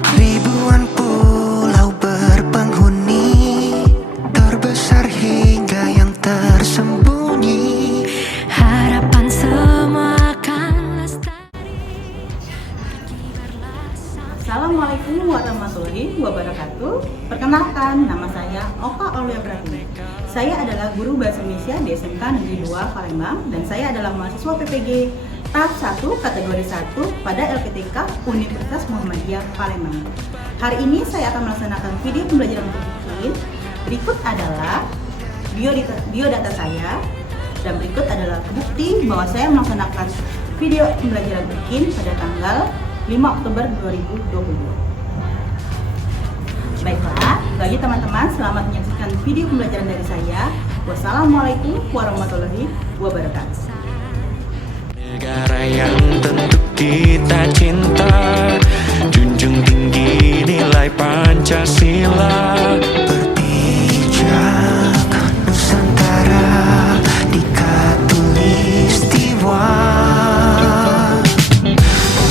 Ribuan pulau berpenghuni, terbesar hingga yang tersembunyi. Harapan semua akan lestari. Assalamualaikum warahmatullahi wabarakatuh. Perkenalkan, nama saya Oka Aulia Pratiwi. Saya adalah guru Bahasa Indonesia di SMK Negeri 2 Palembang dan saya adalah mahasiswa PPG tahap 1 kategori 1 pada LPTK Universitas Muhammadiyah Palembang. Hari ini saya akan melaksanakan video pembelajaran untuk bikin. Berikut adalah biodata saya dan berikut adalah bukti bahwa saya melaksanakan video pembelajaran bikin pada tanggal 5 Oktober 2022. Baiklah, bagi teman-teman selamat menyaksikan video pembelajaran dari saya. Wassalamualaikum warahmatullahi wabarakatuh. Negara yang tentu kita cinta, junjung tinggi nilai Pancasila. Berpijak Nusantara di Katulistiwa.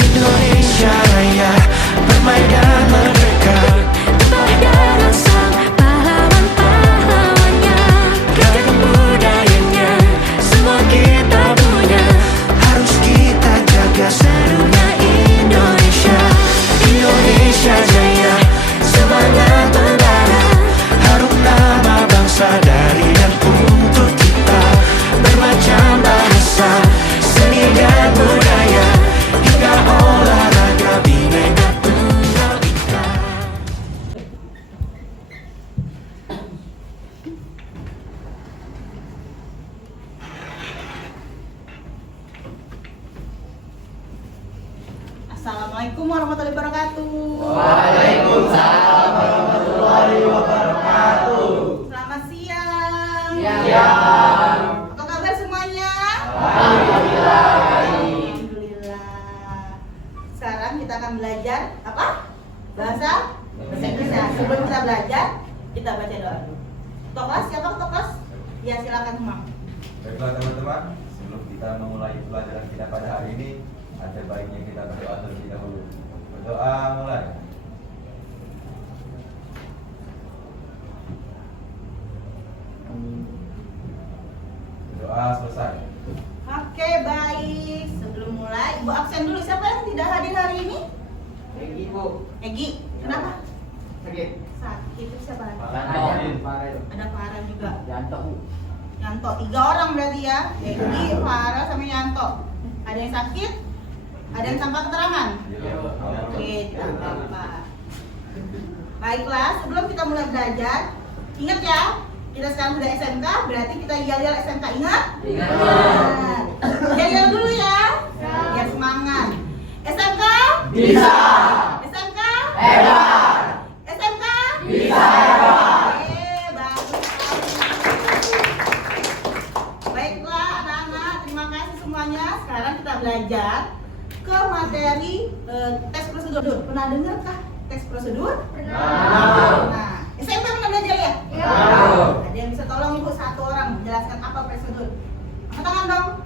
Indonesia Raya bermaidan merdeka, Darah sang pahlawan-pahlawannya, ragam budayanya semua kita punya. harus kita jaga serunya Indonesia. Indonesia Jaya, semangat membara, harum nama bangsa dari dan untuk kita. Bermacam bahasa, seni dan budaya, hingga olahraga Bhinneka Tunggal Ika. Assalamualaikum warahmatullahi wabarakatuh. Waalaikumsalam warahmatullahi wabarakatuh. Selamat siang. Siang. Apa kabar semuanya? Alhamdulillah. Alhamdulillah. Sekarang kita akan belajar apa? Bahasa Inggris. Sebelum kita belajar, kita baca doa dulu. Ketua siapa ketua kelas? Ya silakan semua. Baiklah teman-teman, sebelum kita memulai pelajaran kita pada hari ini, ada baiknya kita berdoa terlebih dahulu. Berdoa mulai. Berdoa selesai. Oke baik. Sebelum mulai, Ibu absen dulu. Siapa yang tidak hadir hari ini? Ibu. Egi. Kenapa? Sakit. Sakit. Itu siapa lagi? Farel. Ada Farah juga. Yanto. Yanto. 3 orang berarti ya. Egi, Farah, sama Yanto. Ada yang sakit? Ada yang tanpa keterangan? Oke, tidak apa-apa. Baiklah, sebelum kita mulai belajar, ingat ya, kita sekarang sudah SMK, berarti kita yel-yel SMK, ingat? Ingat. Yel-yel dulu ya, biar semangat. SMK? Bisa. SMK? Hebat. SMK? Bisa hebat. Bagus sekali. Baiklah anak-anak, terima kasih semuanya. Sekarang kita belajar ke materi tes prosedur. Pernah dengar kah tes prosedur? Pernah. Nah, SMP pernah belajar ya? Ya. Ada yang bisa tolong ibu satu orang menjelaskan apa prosedur? Angkat tangan dong.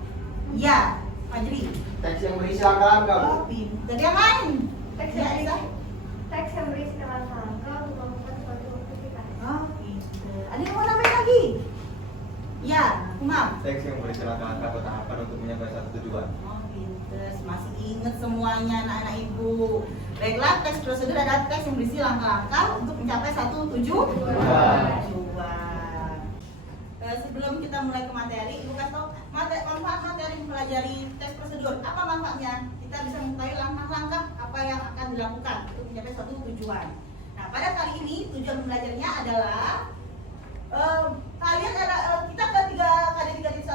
Iya, Fajri. Teks yang berisi langkah-langkah. Oh, pintar. Yang lain? Teks Ya, yang Isa. teks yang berisi langkah-langkah untuk membuat suatu aktivitas. Oh, pintar. Ada yang mau nambahin lagi? Ya, Umam. Teks yang berisi langkah-langkah atau tahapan untuk mencapai satu tujuan. Oh, pintar. Masih ingat semuanya anak-anak ibu. Baiklah, teks prosedur adalah teks yang berisi langkah-langkah untuk mencapai satu tujuan. Sebelum kita mulai ke materi, ibu kasih tahu manfaat materi mempelajari tes prosedur. Apa manfaatnya? Kita bisa mengetahui langkah-langkah apa yang akan dilakukan untuk mencapai suatu tujuan. Nah, pada kali ini tujuan belajarnya adalah kita ke 3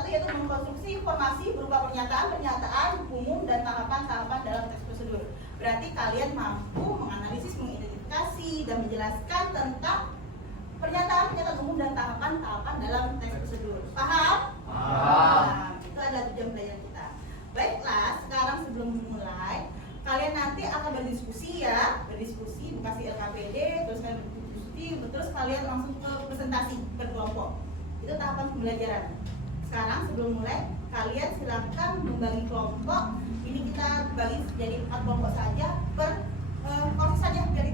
yaitu mengkonstruksi informasi berupa pernyataan umum dan tahapan-tahapan dalam tes prosedur. Berarti kalian mampu menganalisis, mengidentifikasi dan menjelaskan tentang pernyataan umum dan tahapan-tahapan dalam tes prosedur. Paham? Paham. Nah, itu adalah tujuan belajar kita. Baiklah, sekarang sebelum mulai, kalian nanti akan berdiskusi ya, dikasih LKPD, terus kalian berdiskusi, terus kalian langsung ke presentasi berkelompok. Itu tahapan pembelajaran. Sekarang sebelum mulai, kalian silakan membagi kelompok. Ini kita bagi jadi 4 kelompok saja per porsi saja biar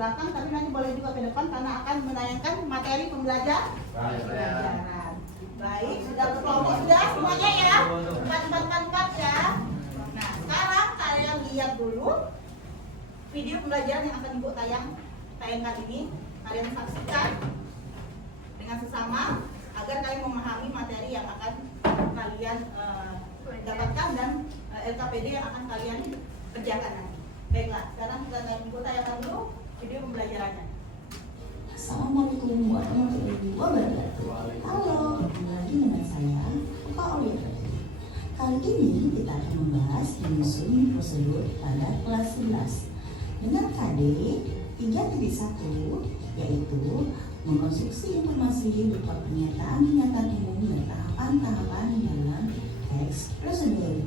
belakang, tapi nanti boleh juga ke depan karena akan menayangkan materi pembelajaran. Baik, sudah berkelompok sudah semuanya ya. 4 ya. Nah, sekarang kalian lihat dulu video pembelajaran yang akan Ibu tayangkan ini. Kalian saksikan dengan sesama agar kalian memahami materi yang akan kalian dapatkan dan LKPD yang akan kalian kerjakan nanti. Baiklah, sekarang kita tayangkan dulu video pembelajarannya. Assalamualaikum warahmatullahi wabarakatuh. Halo, kembali lagi dengan saya, Oka Aulia. Kali ini kita akan membahas menyusun prosedur pada kelas 11 dengan KD 3.1, yaitu mengkonstruksi informasi berupa pernyataan umum dan tahapan-tahapan dalam teks prosedur.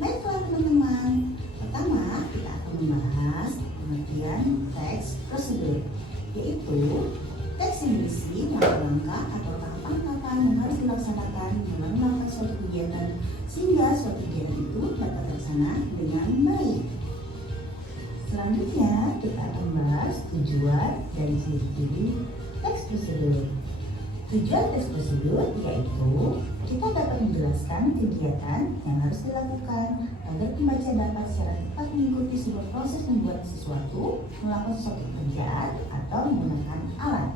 Baiklah teman-teman, pertama kita akan membahas pengertian teks prosedur, yaitu teks yang berisi langkah-langkah atau tahapan-tahapan yang harus dilaksanakan dalam melakukan suatu kegiatan sehingga suatu kegiatan itu dapat terlaksana dengan baik. Selanjutnya kita akan membahas tujuan dan ciri-ciri teks prosedur. Tujuan teks prosedur yaitu kita dapat menjelaskan kegiatan yang harus dilakukan agar pembaca dapat secara tepat mengikuti sebuah proses membuat sesuatu, melakukan suatu pekerjaan, atau menggunakan alat.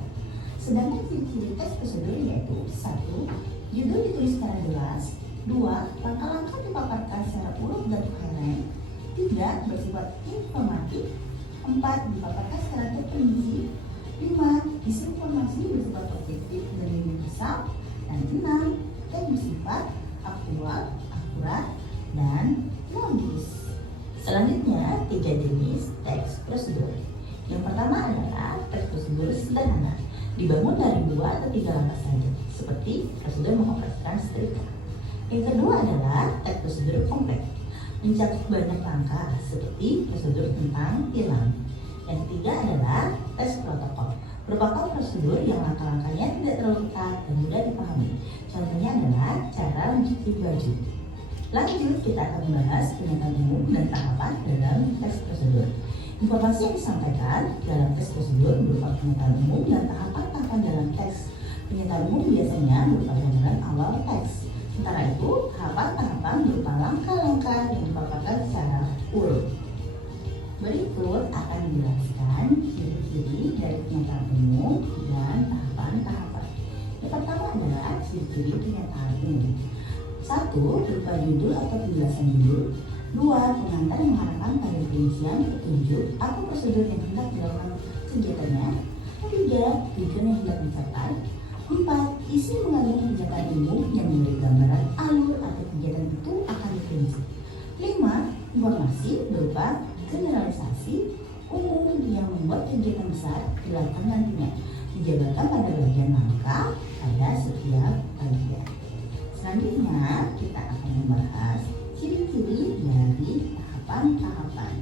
Sedangkan ciri-ciri teks prosedur yaitu 1. Judul ditulis secara jelas. 2. Langkah-langkah dipaparkan secara urut dan koheren. 3. Bersifat informatif. 4. Dipaparkan secara terperinci. 5. Isi informasi bersifat objektif dan universal. Dan 6. Teks bersifat aktual, akurat, dan logis. Selanjutnya, 3 jenis teks prosedur. Yang pertama adalah teks prosedur sederhana, dibangun dari 2 atau 3 langkah saja, seperti prosedur mengoperasikan setrika. Yang kedua adalah teks prosedur kompleks, mencakup banyak langkah, seperti prosedur tentang tilang. Yang ketiga adalah teks protokol, merupakan prosedur yang langkah-langkahnya tidak terlalu ketat dan mudah dipahami. Contohnya adalah cara mencuci baju. Lanjut, kita akan membahas pernyataan umum dan tahapan dalam teks prosedur. Informasi yang disampaikan dalam teks prosedur berupa pernyataan umum dan tahapan-tahapan dalam teks. Pernyataan umum biasanya berupa gambaran awal teks. Sementara itu, tahapan-tahapan berupa langkah-langkah yang dipaparkan secara urut. Berikut akan dijelaskan ciri-ciri dari pernyataan umum dan tahapan-tahapan. Yang pertama adalah ciri-ciri pernyataan umum. 1. Berupa judul atau penjelasan judul. 2. Pengantar yang mengarahkan pada perincian petunjuk atau prosedur yang hendak dilakukan kegiatannya. 3. Tujuan yang hendak dicapai. 4. Isi mengandung pernyataan umum yang memberi gambaran alur atau kegiatan itu akan diperinci. 5. Informasi berupa generalisasi umum yang membuat kegiatan besar dilakukan nantinya, dijabarkan pada bagian langkah pada setiap bagian. Selanjutnya kita akan membahas ciri-ciri dari tahapan-tahapan.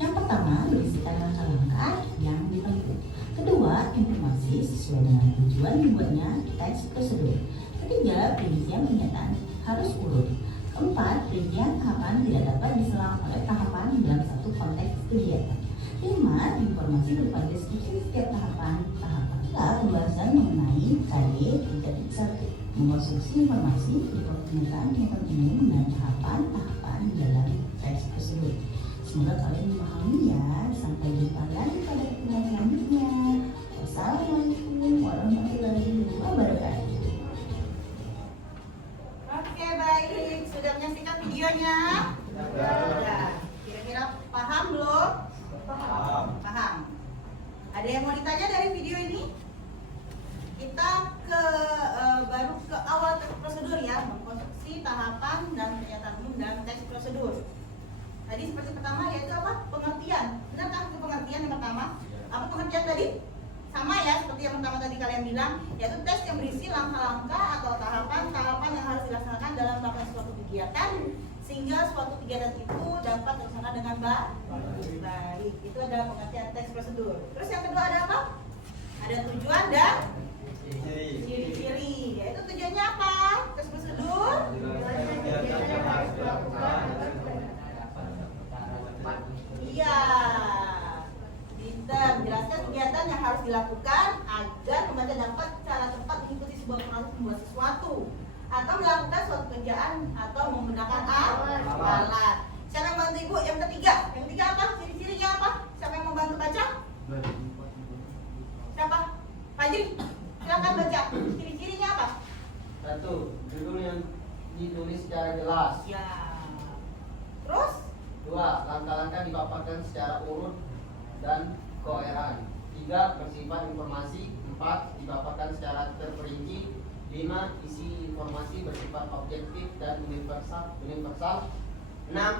Yang pertama berisikan langkah-langkah yang ditempuh. Kedua, informasi sesuai dengan tujuan dibuatnya teks prosedur. Ketiga, perincian pernyataan harus urut. Keempat, perincian tahapan tidak dapat diselang oleh tahapan dalam satu konteks kegiatan. 5. Informasi berupa deskripsi setiap tahapan. Pembahasan mengenai KD 3.1, mengkonstruksi informasi berupa pernyataan umum dan tahapan-tahapan dalam teks prosedur. Semoga kalian memahami ya. Sampai jumpa lagi pada pertemuan selanjutnya. Wassalamualaikum warahmatullahi wabarakatuh. Oke, baik. Sudah menyaksikan videonya? Sudah. Kira-kira paham belum? Paham. Ada yang mau ditanya dari video ini? Kita baru ke awal teks prosedur ya, mengkonstruksi tahapan dan pernyataan umum dan teks prosedur. Tadi seperti pertama yaitu apa? Pengertian. Benarkah itu pengertian yang pertama? Apa pengertian tadi? Sama ya, seperti yang pertama tadi kalian bilang, yaitu teks yang berisi langkah-langkah atau tahapan-tahapan yang harus dilaksanakan dalam melakukan suatu kegiatan sehingga suatu kegiatan itu dapat terlaksana dengan baik. Itu adalah pengertian teks prosedur. Terus yang kedua ada apa? Ada tujuan dan ciri-ciri. Yaitu tujuannya apa? Teks prosedur. Iya. Pinter. harus dilakukan agar pembaca dapat cara tepat mengikuti sebuah proses membuat sesuatu atau melakukan suatu kerjaan atau menggunakan alat. Siapa yang bantu ibu? Yang ketiga. Yang ketiga apa? Ciri-cirinya apa? Siapa yang membantu baca? Siapa? Fajri. Silakan baca. Ciri-cirinya apa? Satu, judul yang ditulis secara jelas. Ya. Terus? Dua, langkah-langkah dipaparkan secara urut dan koheran. Tiga, bersifat informasi. Empat, dipaparkan secara terperinci. Lima, isi informasi bersifat objektif dan universal. Enam,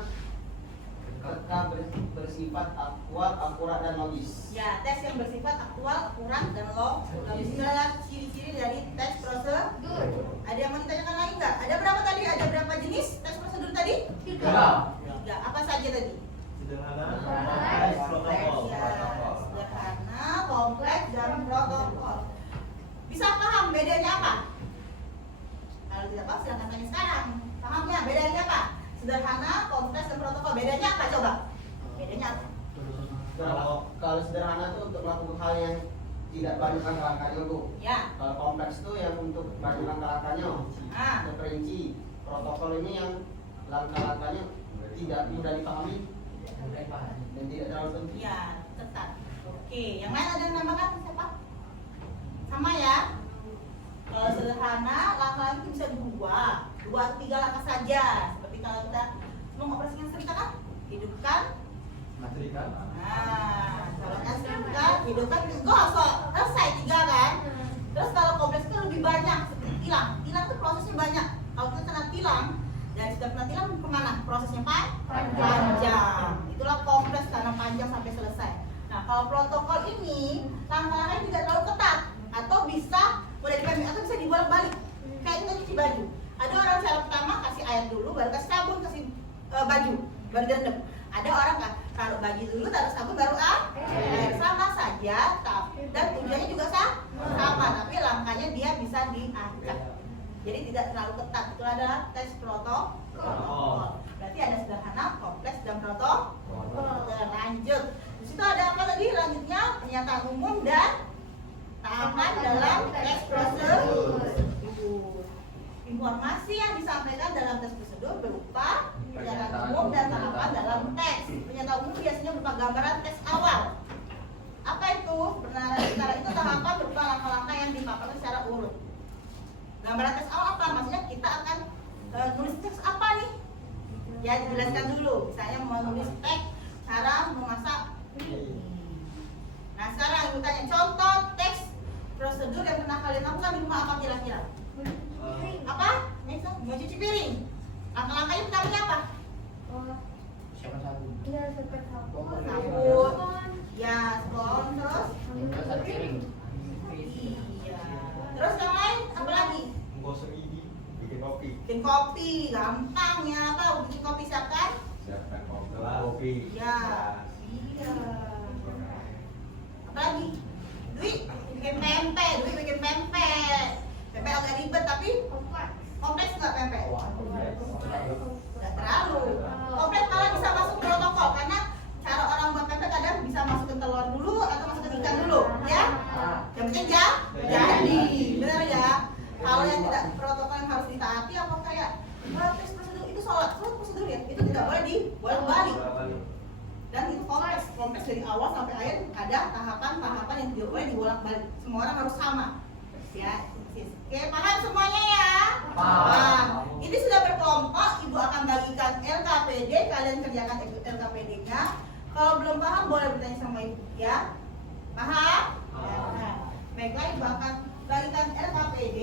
bersifat aktual, akurat dan logis. Ya, tes yang bersifat aktual, akurat, dan logis. Ini adalah ciri-ciri dari tes prosedur. Ada yang mau ditanyakan lain nggak? Ada berapa tadi? Ada berapa jenis tes prosedur tadi? Tiga. Tiga. Apa saja tadi? Sederhana, Ya, protokol. sederhana, kompleks, dan protokol. Bisa paham bedanya apa? Kalau tidak paham silahkan tanya sekarang. Pahamnya bedanya apa? Sederhana, kompleks, dan protokol. Bedanya apa coba? Bedanya apa? Kalau sederhana itu untuk melakukan hal yang tidak banyak langkah-langkahnya, Bu. Ya. Kalau kompleks itu yang untuk banyak langkah-langkahnya, Ah. terperinci. Protokol ini yang langkah-langkahnya tidak mudah dipahami dan tidak terlalu penting. Ya, tetap. Oke, yang lain ada yang nambahkan siapa? Sama ya. Kalau sederhana, langkah itu bisa dua atau tiga langkah saja. Seperti kalau kita mengoperasikan setrika kan, hidupkan. Matrikan. Nah, kalau kan setrika, hidupkan, gosok, selesai tiga kan. Terus kalau kompleks itu lebih banyak, seperti tilang. Tilang itu prosesnya banyak. Kalau kita kena tilang, dan sudah kena tilang kemana? Prosesnya panjang. Itulah kompleks karena panjang sampai selesai. Nah, kalau protokol ini langkah-langkahnya tidak terlalu ketat atau bisa udah dipendek atau bisa dibolak-balik. Kayak kita cuci baju. Ada orang cara pertama kasih air dulu, baru kasih sabun, kasih baju, baru direndam. Ada orang kan taruh baju dulu, taruh sabun, baru air. Sama saja, dan tujuannya juga sama, tapi langkahnya dia bisa diacak. Jadi tidak terlalu ketat. Itu adalah tes protokol. Berarti ada sederhana, kompleks, dan protokol. Lanjut. Di situ ada apa tadi? Lanjutnya pernyataan umum dan tahapan dalam tes prosedur. Informasi yang disampaikan dalam tes prosedur berupa pernyataan umum dan tahapan dalam tes. Pernyataan umum biasanya berupa gambaran tes awal. Apa itu? Sementara itu tahapan berupa langkah-langkah yang dipaparkan secara urut. Gambaran tes awal apa? Maksudnya kita akan nulis teks apa nih? Ya, dijelaskan dulu. Misalnya mau nulis teks cara memasak. Nah, sekarang ibu tanya contoh teks prosedur yang pernah kalian lakukan di rumah apa kira-kira? Apa? Mau cuci piring. Langkah-langkahnya pertamanya apa? Iya, seperti sabun. Sabun. Ya, spon terus. Iya. Terus yang lain apa lagi? Menggosok gigi, bikin kopi. Bikin kopi, gampang ya. Tahu bikin kopi siapkan? Siapkan kopi. Ya. Iya. Apa lagi? Dwi bikin pempek, Pempek agak ribet tapi kompleks nggak pempek? Nggak terlalu. Kompleks malah bisa masuk protokol karena cara orang buat pempek kadang bisa masukin telur dulu atau masukin ikan dulu, ya? Yang penting ya, jadi, benar ya? Kalau yang tidak protokol yang harus ditaati apa kayak tes prosedur itu sholat prosedur ya, itu tidak boleh dibolak-balik. Dan itu kompleks dari awal sampai akhir ada tahapan-tahapan yang tidak boleh dibolak-balik. Semua orang harus sama, ya. Oke, paham semuanya ya? Paham. Ini sudah berkelompok, ibu akan bagikan LKPD, kalian kerjakan LKPD-nya. Kalau belum paham boleh bertanya sama ibu, ya? Paham? Nah, baiklah, ibu akan bagikan LKPD.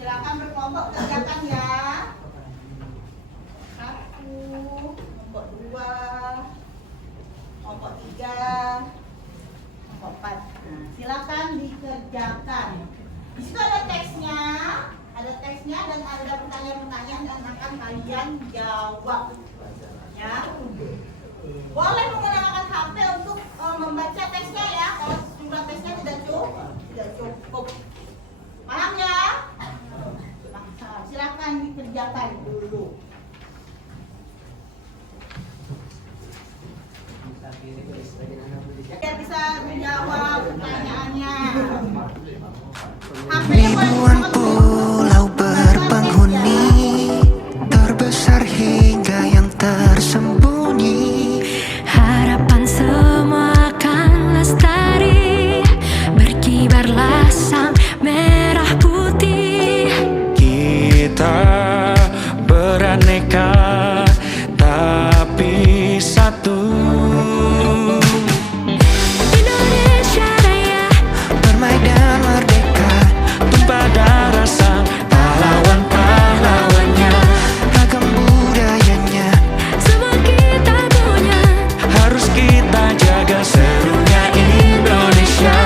Silakan berkelompok kerjakan ya. 1, kelompok 2, kelompok 3, kelompok 4. Nah, silakan dikerjakan. Di situ ada teksnya dan ada pertanyaan-pertanyaan yang akan kalian jawab. Ya. Boleh menggunakan HP untuk membaca teksnya ya. Kalau jumlah teksnya tidak cukup. Paham ya? Nah, silakan dikerjakan dulu. Biar bisa menjawab pertanyaannya. Ribuan pulau berpenghuni, terbesar hingga yang tersembunyi. Harapan semua akan lestari, berkibarlah sang merah putih. Kita beraneka tapi satu. Indonesia Raya, Bermaidan merdeka, tumpah darah sang pahlawan-pahlawannya. Ragam budayanya semua kita punya. harus kita jaga, serunya Indonesia.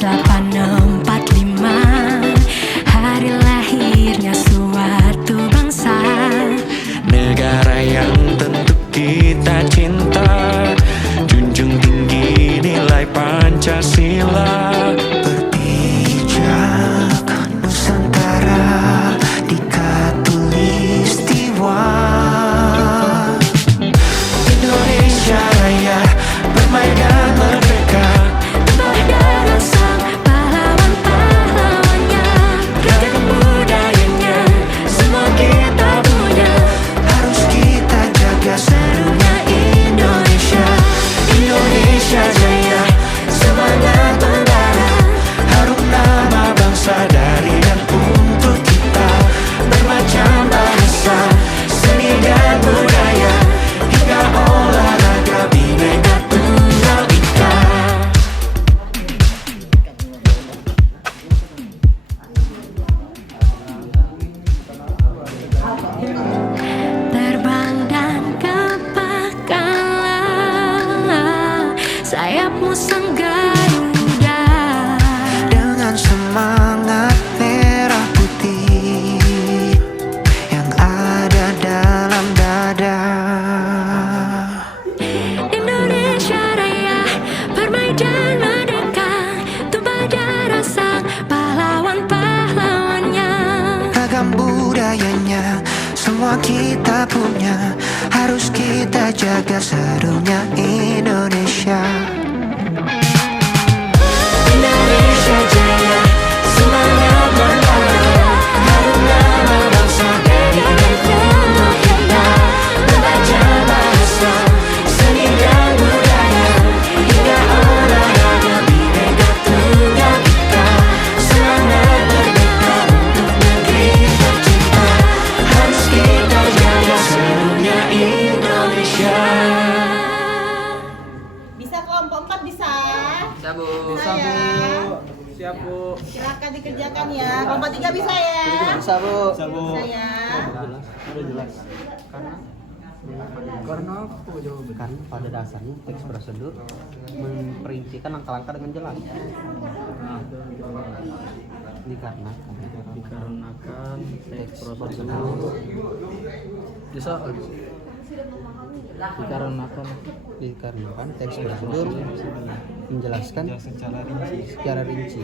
17845, hari lahirnya suatu bangsa. Negara yang tentu kita cinta, junjung tinggi nilai Pancasila. Berpijak Nusantara di Katulistiwa. Indonesia Raya, bermaidan merdeka, Tumpah darah sang pahlawan-pahlawannya. Ragam budayanya semua kita punya. harus kita jaga, serunya Indonesia. Indonesia Jaya, semangat membara, harum nama bangsa dari dan untuk kita. Bermacam bahasa, seni dan budaya, hingga olahraga, Bhinneka Tunggal Ika. Terbang dan gapahkanlah sayapmu sang Garuda. Dengan semangat merah putih yang ada dalam dada. Indonesia Raya, bermaidan merdeka, tumpah darah sang pahlawan-pahlawannya. Ragam budayanya semua kita punya, harus kita jaga, serunya Indonesia. Indonesia Jaya, semangat membara, harum nama bangsa dari dan untuk kita. Bermacam bahasa, seni dan budaya, hingga olahraga, Bhinneka Tunggal Ika. Semangat merdeka untuk negeri tercinta, harus kita jaga, serunya Indonesia. Bisa kelompok 4 bisa? Bisa, Bu. Bisa ya. Siap, Bu. Silakan dikerjakan ya. Kelompok 3 bisa ya? Bisa, Bu. Bisa ya. Udah jelas. Karena aku jawab Kan pada dasarnya teks prosedur memperincikan langkah-langkah dengan jelas. dikarenakan teks prosedur bisa Dikarenakan teks prosedur menjelaskan secara rinci.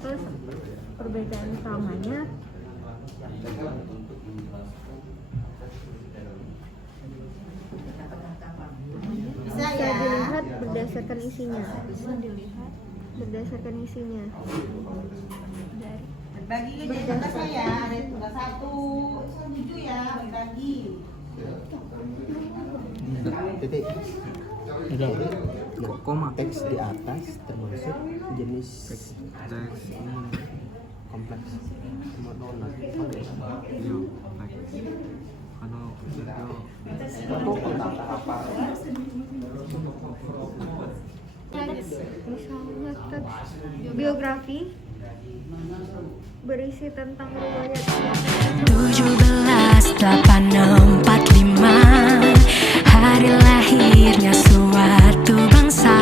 Terus perbedaan utamanya Bisa bisa ya. dilihat berdasarkan isinya. Berdasarkan isinya. Bagi jadi tugasnya ya. Ada tugas 1, 7 ya. Bagi. Titik. Udah. Koma. Teks di atas termasuk jenis Teks kompleks. Misalnya teks biografi berisi tentang riwayat 17845, hari lahirnya suatu bangsa.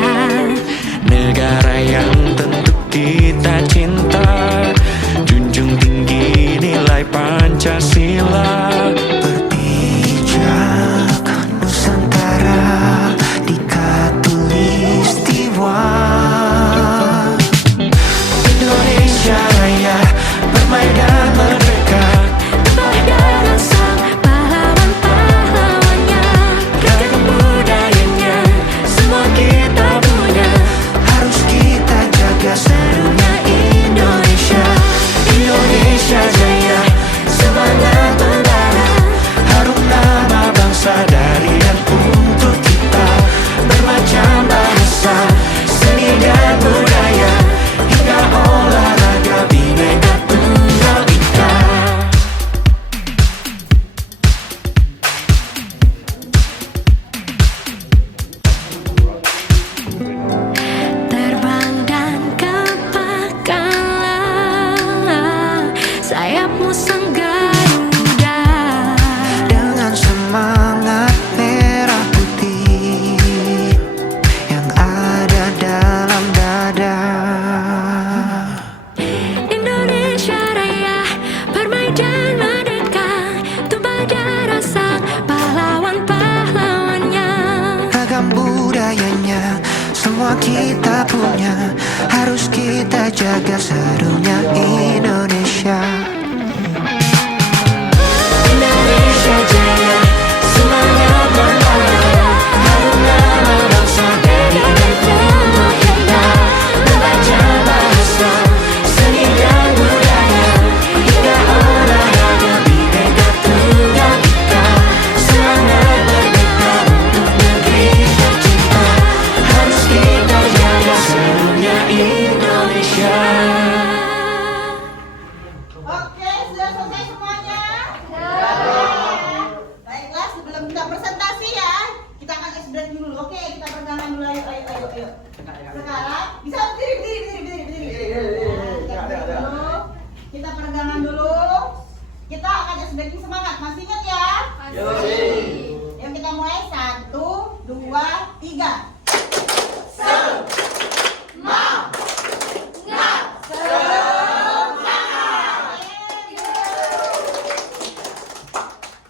Semua kita punya, harus kita jaga serunya Indonesia. Indonesia Jaya, semangat membara, harum nama bangsa dari dan penuh indah. Membaca bahasa, seni dan budaya, hingga olahraga bineka tunggal ika. Semangat merdeka untuk negeri tercinta, harus kita jaga serunya Indonesia. Oke, sudah selesai semuanya? Baiklah, sebelum kita presentasi ya, kita akan ice break dulu. Oke, kita pegangan dulu. Ayo. Sekarang bisa berdiri. Dulu. Kita pegangan dulu. Kita akan ice breaking, semangat. Masih ingat ya? Yuk kita mulai. 1, 2, 3.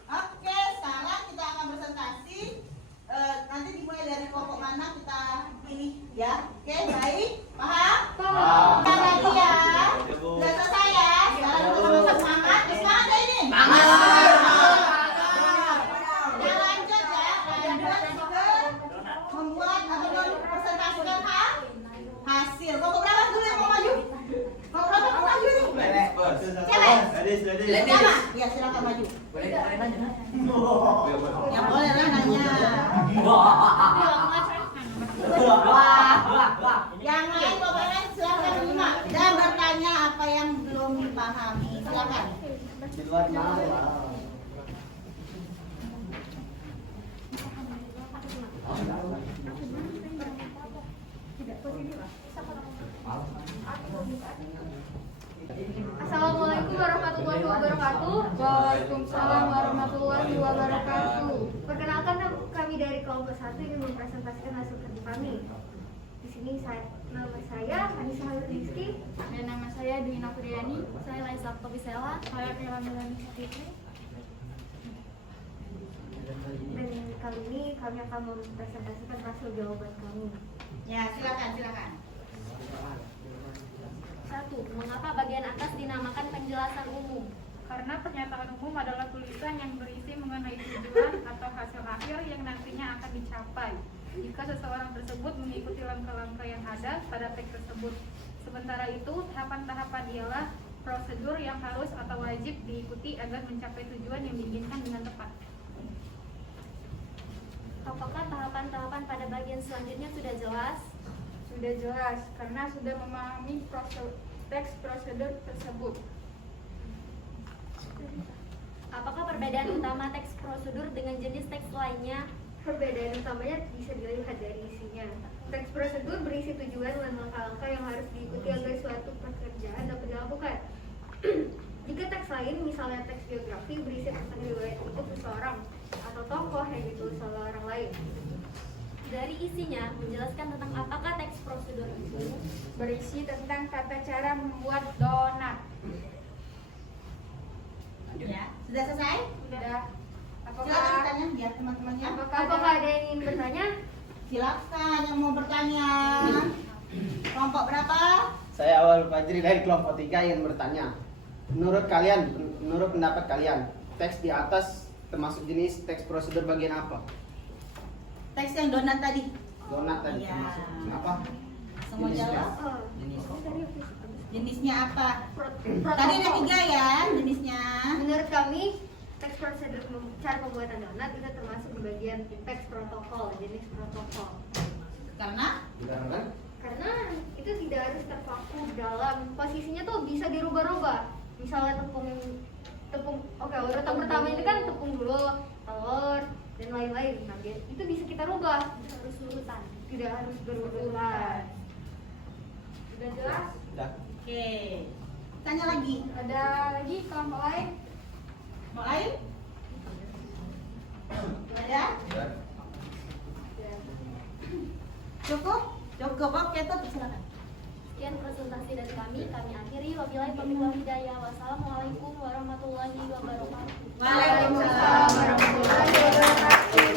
Oke, sekarang kita akan presentasi. Nanti dimulai dari kelompok mana kita pilih ya. Oke, baik? Paham? Kita lagi ya. Sudah selesai ya. Sekarang sama-sama semangat. Semangat ya ini? Ya, lanjut ya. Lanjut ke membuat atau mempresentasikan hasil. Kelompok berapa dulu yang mau maju? Kelompok berapa mau maju ini? Cewek? Siapa? Ya, silakan maju. Ya boleh lah nanya. Yang lain pokoknya silakan menyimak dan bertanya apa yang belum dipahami. Silakan. Di luar mana? Assalamualaikum warahmatullahi wabarakatuh. Waalaikumsalam warahmatullahi wabarakatuh. Perkenalkan, kami dari kelompok 1 ingin mempresentasikan hasil kerja kami. Di sini nama saya Anissa Rizky, Dan nama saya Dwina Kuryani. Saya Laisa Tobisela. Saya Kira Melani Satiti. dan kali ini kami akan mempresentasikan hasil jawaban kami. Ya, silakan. 1. Mengapa bagian atas dinamakan penjelasan umum? Karena pernyataan umum adalah tulisan yang berisi mengenai tujuan atau hasil akhir yang nantinya akan dicapai jika seseorang tersebut mengikuti langkah-langkah yang ada pada teks tersebut. Sementara itu, tahapan-tahapan ialah prosedur yang harus atau wajib diikuti agar mencapai tujuan yang diinginkan dengan tepat. Apakah tahapan-tahapan pada bagian selanjutnya sudah jelas? Sudah jelas, karena sudah memahami teks prosedur tersebut. Apakah perbedaan utama teks prosedur dengan jenis teks lainnya? Perbedaan utamanya bisa dilihat dari isinya. Teks prosedur berisi tujuan dan langkah-langkah yang harus diikuti agar suatu pekerjaan dapat dilakukan. Jika teks lain, misalnya teks biografi, berisi tentang riwayat hidup seseorang atau tokoh yang ditulis oleh orang lain. Dari isinya, menjelaskan tentang apakah teks prosedur itu. Berisi tentang tata cara membuat donat. Ya, sudah selesai? Sudah. Silakan bertanya biar teman-temannya. Apakah ada yang ingin bertanya? Silakan yang mau bertanya. Kelompok berapa? Saya Awal Fajri dari kelompok 3 ingin bertanya. Menurut pendapat kalian, teks di atas termasuk jenis teks prosedur bagian apa? Teks yang donat tadi. Donat tadi Iya. termasuk apa? Semua jawab. Jenisnya apa? Tadi ada Protokol. 3 ya jenisnya. Menurut kami, teks prosedur cara pembuatan donat itu termasuk di bagian teks protokol, jenis protokol. Karena Dikarenakan Karena itu tidak harus terpaku dalam posisinya tuh bisa dirubah-rubah. Misalnya urutan pertama ini kan tepung dulu, telur dan lain-lain. Nah, itu bisa kita rubah. Harus urutan. Tidak harus berurutan. Sudah jelas? sudah. oke. Tanya lagi. Ada lagi kelompok lain? Mau lain? Ada? Cukup? Cukup. Oke, tuh silakan. Sekian presentasi dari kami akhiri. Wabillahi taufiq wal hidayah. Wassalamualaikum warahmatullahi wabarakatuh. Waalaikumsalam warahmatullahi wabarakatuh.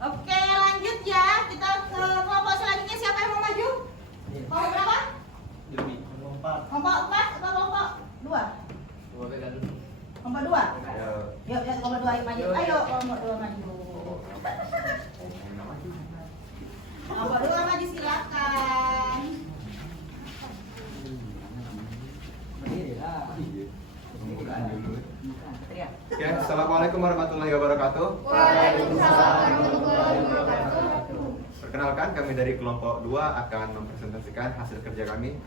Oke, lanjut ya. Kita ke kelompok Assalamualaikum warahmatullahi wabarakatuh. Waalaikumsalam warahmatullahi wabarakatuh. Perkenalkan, kami dari kelompok 2 akan mempresentasikan hasil kerja kami.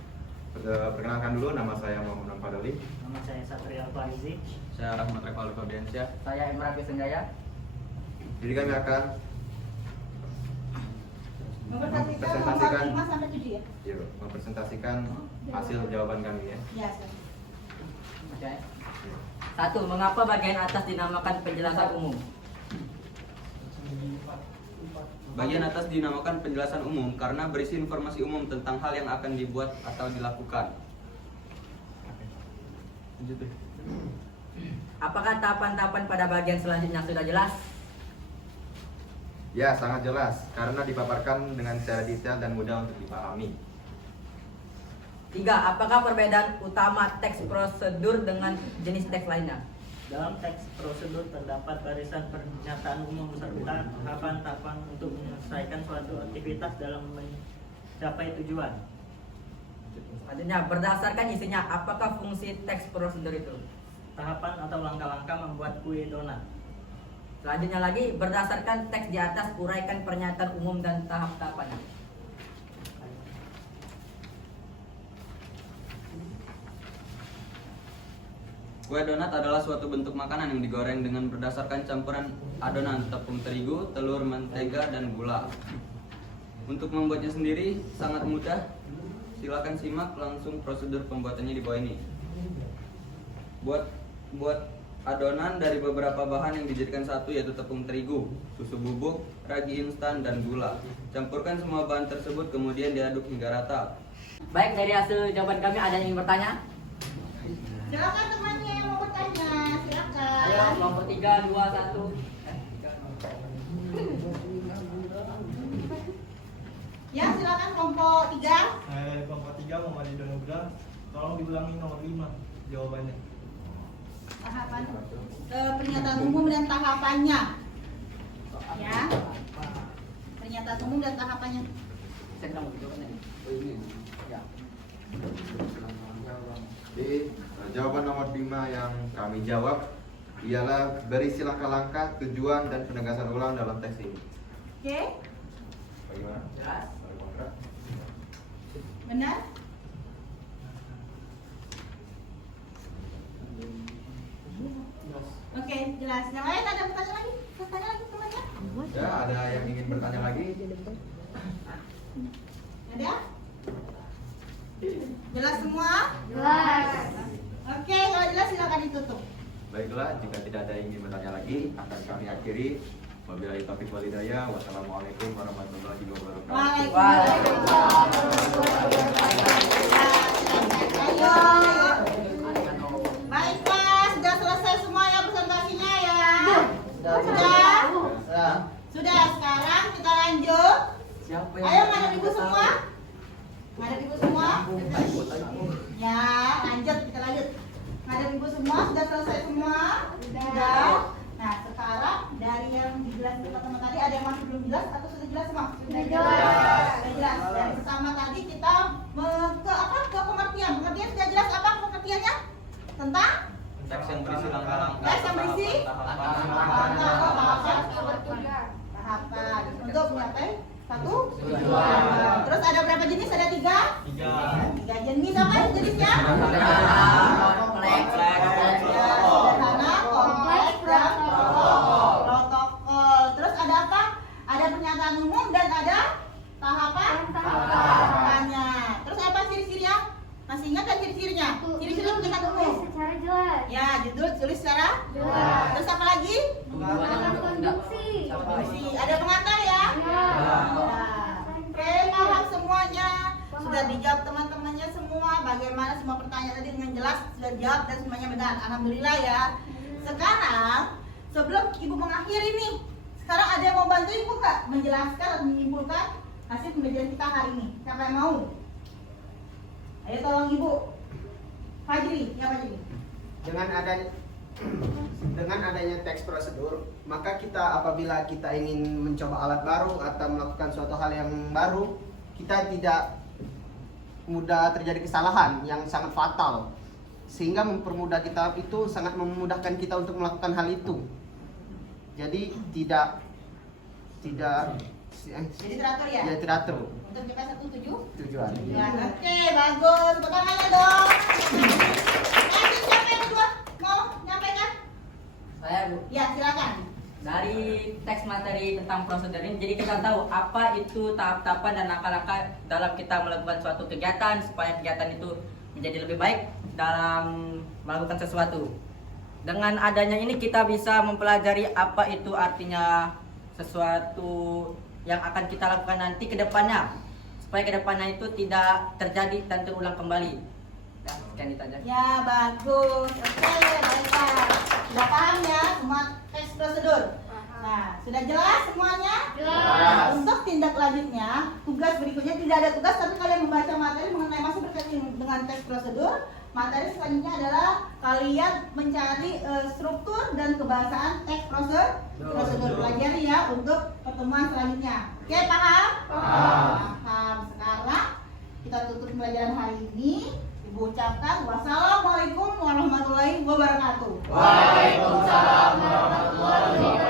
Perkenalkan dulu, nama saya Muhammad Fadli. Nama saya Satria Farizi. Saya Rahmat Reval Fabiansyah. Saya Imran Senjaya. Jadi kami akan Mempresentasikan nomor 5 sampai 7 ya? mempresentasikan hasil jawaban kami ya. Ya, Sir. Oke. 1. Mengapa bagian atas dinamakan penjelasan umum? Bagian atas dinamakan penjelasan umum karena berisi informasi umum tentang hal yang akan dibuat atau dilakukan. Lanjut deh. Apakah tahapan-tahapan pada bagian selanjutnya sudah jelas? Ya, sangat jelas karena dipaparkan dengan secara detail dan mudah untuk dipahami. 3. Apakah perbedaan utama teks prosedur dengan jenis teks lainnya? Dalam teks prosedur terdapat barisan pernyataan umum beserta tahapan-tahapan untuk menyelesaikan suatu aktivitas dalam mencapai tujuan. Selanjutnya, berdasarkan isinya, apakah fungsi teks prosedur itu? Tahapan atau langkah-langkah membuat kue donat. Selanjutnya lagi, berdasarkan teks di atas, uraikan pernyataan umum dan tahap-tahapannya. Kue donat adalah suatu bentuk makanan yang digoreng dengan berdasarkan campuran adonan tepung terigu, telur, mentega, dan gula. Untuk membuatnya sendiri sangat mudah. Silakan simak langsung prosedur pembuatannya di bawah ini. Buat adonan dari beberapa bahan yang dijadikan satu, yaitu tepung terigu, susu bubuk, ragi instan, dan gula. Campurkan semua bahan tersebut kemudian diaduk hingga rata. Baik, dari hasil jawaban kami ada yang ingin bertanya? Silakan temannya yang mau bertanya, silakan. Ayo, kelompok 3, 2, 1. Ya, silakan kelompok 3. Kelompok 3 Muhammad Nugra. Tolong diulangi nomor 5 jawabannya. Tahapan pernyataan umum dan tahapannya. Ya. Pernyataan umum dan tahapannya. Jadi jawaban nomor 5 yang kami jawab ialah berisi langkah-langkah, tujuan, dan penegasan ulang dalam teks ini. Oke, Bagaimana? Jelas? Ada kontra? benar? Oke, jelas. Yang lain ada pertanyaan lagi? Bertanya lagi temannya? Ya, ada yang ingin bertanya lagi? Ada? Jelas semua? Jelas. Oke, kalau jelas silakan ditutup. Baiklah, jika tidak ada yang ingin bertanya lagi, akan kami akhiri. Wabillahi taufiq wal hidayah. Wassalamualaikum warahmatullahi wabarakatuh. Waalaikumsalam. Ayo. Baik Pak, sudah selesai semua ya presentasinya ya? Sudah? Sudah, sekarang kita lanjut. Siapa Ayo ngadep ibu semua. Ngadep ibu semua. Ya, lanjut, kita lanjut. Ngadep ibu semua, sudah selesai semua? Sudah. Nah, sekarang dari yang dijelasin pertama tadi ada yang masih belum jelas atau sudah jelas semua? Sudah jelas. Sudah jelas. Dari pertama tadi kita ke pengertian. Pengertian sudah jelas apa pengertiannya? Tentang Teks yang berisi langkah-langkah. teks yang berisi tahapan untuk mencapai satu tujuan. Terus ada berapa jenis? Ada 3? 3 jenis. Apa jenisnya? Kompleks. Sederhana, kompleks, dan protokol. Terus ada apa? Ada pernyataan umum dan ada tahapannya. Terus apa ciri-cirinya? Masih ingat kan ciri-cirinya? Ciri-ciri pernyataan umum. Secara jelas. Ya, judul tulis secara Jelas. Terus apa lagi? Menggunakan konduksi. Ada pengantar ya? Ya. Oke, paham semuanya. Sudah dijawab teman-temannya semua. Bagaimana semua pertanyaan tadi dengan jelas sudah dijawab dan semuanya benar. Alhamdulillah ya. Sekarang sebelum ibu mengakhiri nih, sekarang ada yang mau bantu ibu nggak menjelaskan atau menyimpulkan hasil pembelajaran kita hari ini? Siapa yang mau? Ayo tolong ibu. Fajri, ya Fajri. Dengan adanya teks prosedur, maka kita apabila kita ingin mencoba alat baru atau melakukan suatu hal yang baru, kita tidak mudah terjadi kesalahan yang sangat fatal. sehingga mempermudah kita, itu sangat memudahkan kita untuk melakukan hal itu. Jadi tidak Jadi teratur ya? ya teratur Untuk kita 17 tujuan. Oke, bagus. Tepuk tangannya dong. Lanjut, siapa yang kedua? Mau nyampaikan? Saya, Bu. Ya, silakan. Dari teks materi tentang prosedur ini, jadi kita tahu apa itu tahap-tahapan dan langkah-langkah dalam kita melakukan suatu kegiatan supaya kegiatan itu menjadi lebih baik dalam melakukan sesuatu. Dengan adanya ini kita bisa mempelajari apa itu artinya sesuatu yang akan kita lakukan nanti ke depannya, supaya ke depannya itu tidak terjadi dan terulang kembali. Nah, sekian itu aja. Ya, bagus. Oke, baiklah. Sudah paham ya semua teks prosedur? Nah, sudah jelas semuanya? Jelas. Untuk tindak lanjutnya, tugas berikutnya tidak ada tugas, tapi kalian membaca materi mengenai masih berkaitan dengan teks prosedur. Materi selanjutnya adalah kalian mencari struktur dan kebahasaan teks prosedur. Pelajari ya untuk pertemuan selanjutnya. Oke, paham? Paham. Sekarang kita tutup pelajaran hari ini. Ibu ucapkan wassalamualaikum warahmatullahi wabarakatuh. Waalaikumsalam warahmatullahi wabarakatuh.